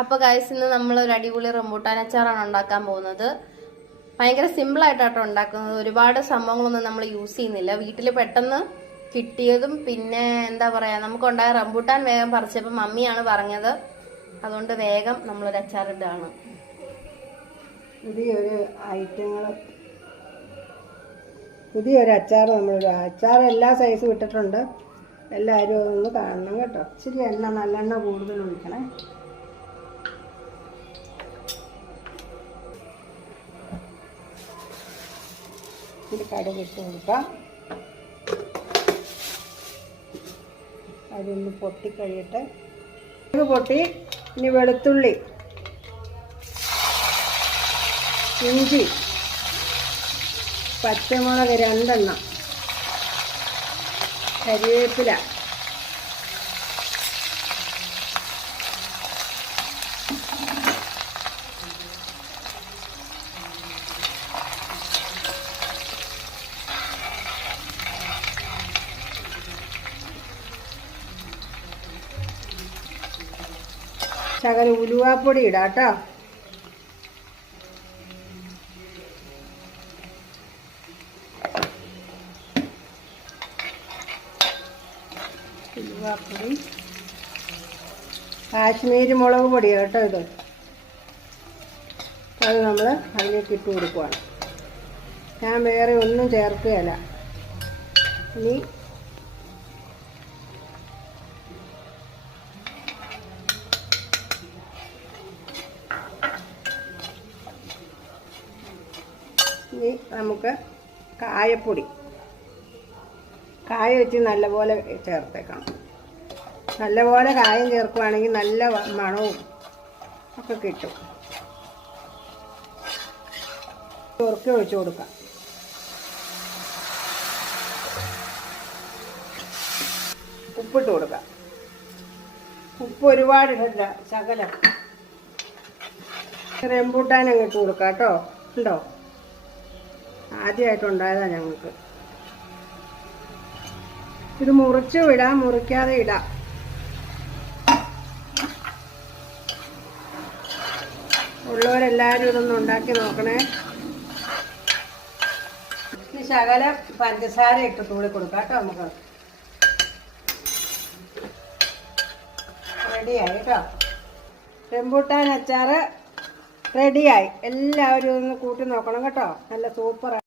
അപ്പോൾ ഗൈസ്, ഇന്ന് നമ്മൾ ഒരു അടിപൊളി റംബൂട്ടാൻ അച്ചാറാണ് ഉണ്ടാക്കാൻ പോകുന്നത്. ഭയങ്കര സിമ്പിളായിട്ടാട്ടോ ഉണ്ടാക്കുന്നത്. ഒരുപാട് സംഭവങ്ങളൊന്നും നമ്മൾ യൂസ് ചെയ്യുന്നില്ല. വീട്ടിൽ പെട്ടെന്ന് കിട്ടിയതും പിന്നെ എന്താ പറയുക, നമുക്കുണ്ടായ റംബൂട്ടാൻ വേഗം പറിച്ചപ്പോൾ മമ്മിയാണ് പറഞ്ഞത്. അതുകൊണ്ട് വേഗം നമ്മളൊരു അച്ചാറിട്ടാണ്. പുതിയൊരു അച്ചാർ അച്ചാർ എല്ലാ സൈസും ഇട്ടിട്ടുണ്ട്. എല്ലാവരും ഒന്ന് കാണണം കേട്ടോ. ഇച്ചിരി എണ്ണ, നല്ലെണ്ണ കൂടുതൽ ഒഴിക്കണേ. ഇത് കടുക് ഇട്ട് കൊടുക്കാം. അതൊന്ന് പൊട്ടിക്കഴിയട്ടെ. കടുക് പൊട്ടി. ഇനി വെളുത്തുള്ളി, ഇഞ്ചി, പച്ചമുളക് 2 എണ്ണം, കരിവേപ്പില, ശകലം ഉലുവാപ്പൊടി ഇടാം കേട്ടോ. ഉലുവാപ്പൊടി, കാശ്മീരി മുളക് പൊടിയാണ് കേട്ടോ ഇത്. അത് നമ്മൾ അതിലേക്ക് ഇട്ട് കൊടുക്കുവാണ്. ഞാൻ വേറെ ഒന്നും ചേർക്കുകയല്ല. ഇനി നമുക്ക് കായപ്പൊടി, കായ വെച്ച് നല്ലപോലെ ചേർത്തേക്കണം. നല്ലപോലെ കായം ചേർക്കുകയാണെങ്കിൽ നല്ല മണവും ഒക്കെ കിട്ടും. ചൊറുക്കി ഒഴിച്ചു കൊടുക്കാം. ഉപ്പിട്ട് കൊടുക്കാം. ഉപ്പ് ഒരുപാട് ഇടണ്ട, ശകലം. റംബൂട്ടാൻ അങ്ങ് ഇട്ട് കൊടുക്കാം കേട്ടോ. ഉണ്ടോ? ആദ്യമായിട്ടുണ്ടായതാണ് ഞങ്ങൾക്ക്. ഇത് മുറിച്ചും ഇടാം, മുറിക്കാതെ ഇടാം. ഉള്ളവരെല്ലാവരും ഇതൊന്ന് ഉണ്ടാക്കി നോക്കണേ. ഇനി ശകലം പഞ്ചസാര ഇട്ട് തൂളി കൊടുക്കാം കേട്ടോ. നമുക്ക് റെഡിയായി കേട്ടോ. റംബൂട്ടാൻ അച്ചാറ് റെഡിയായി. എല്ലാവരും ഒന്ന് കൂട്ടി നോക്കണം കേട്ടോ. നല്ല സൂപ്പറാണ്.